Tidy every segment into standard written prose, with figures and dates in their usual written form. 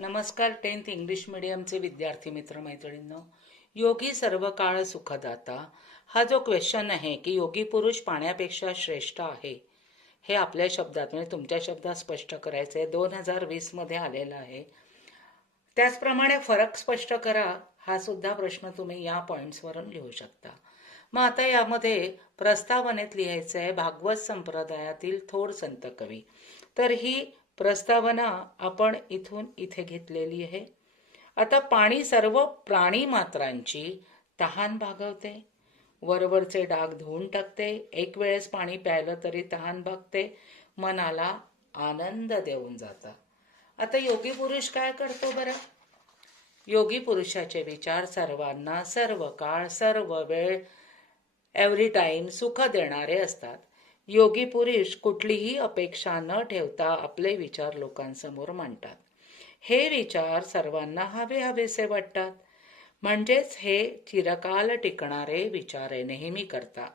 नमस्कार 10th English मीडियमचे विद्यार्थी मित्र मैत्रिणींनो, योगी सर्व काळ सुखदाता हा जो क्वेश्चन आहे की योगी पुरुष पाण्यापेक्षा श्रेष्ठ आहे, हे आपल्या शब्दात म्हणजे तुमच्या शब्दात स्पष्ट करायचं आहे. 2020 मध्ये आलेला आहे. त्याचप्रमाणे फरक स्पष्ट करा हा सुद्धा प्रश्न तुम्ही या पॉइंट्सवरून लिहू शकता. मग आता यामध्ये प्रस्तावनेत लिहायचं आहे भागवत संप्रदायातील थोर संत कवी. तर ही प्रस्तावना आपण इथून इथे घेतलेली आहे. आता पाणी सर्व प्राणी मात्रांची तहान भागवते, वरवरचे डाग धुवून टाकते, एक वेळेस पाणी प्यायलं तरी तहान भागते, मनाला आनंद देऊन जातं. आता योगी पुरुष काय करतो बरं? योगी पुरुषाचे विचार सर्वांना सर्व काळ सर्व वेळ एव्हरी टाइम सुख देणारे असतात. योगी पुरुष कुठलीही अपेक्षा न ठेवता आपले विचार लोकांसमोर मांडतात. हे विचार सर्वांना हवेसे वाटतात, म्हणजेच हे चिरकाल टिकणारे विचार नेहमी करता.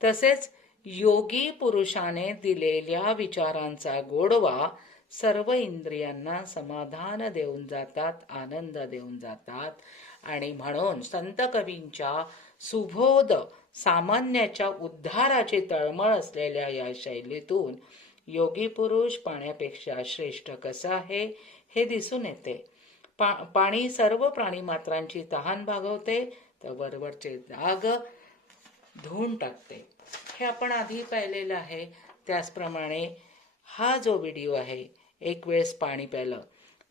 तसेच योगी पुरुषाने दिलेल्या विचारांचा गोडवा सर्व इंद्रियांना समाधान देऊन जातात, आनंद देऊन जातात. आणि म्हणून संत कवींच्या सुबोध सामान्याच्या उद्धाराची तळमळ असलेल्या या शैलीतून योगी पुरुष पाण्यापेक्षा श्रेष्ठ कसा आहे हे दिसून येते. पाणी सर्व प्राणी मात्रांची तहान भागवते, तर वरवरचे डाग धुवून टाकते. हे आपण आधी पाहिलेलं आहे. त्याचप्रमाणे हा जो व्हिडिओ आहे एक वेळेस पाणी प्यायलं,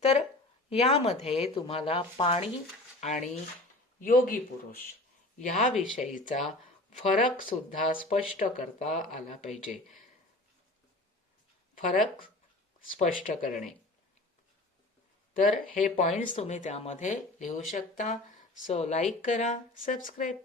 तर यामध्ये तुम्हाला पाणी आणि योगी पुरुष ह्या विषयीचा फरक सुद्धा स्पष्ट करता आला पाहिजे. फरक स्पष्ट करणे, तर हे पॉइंट्स तुम्ही त्यामध्ये लिहू शकता. सो लाईक करा, सबस्क्राईब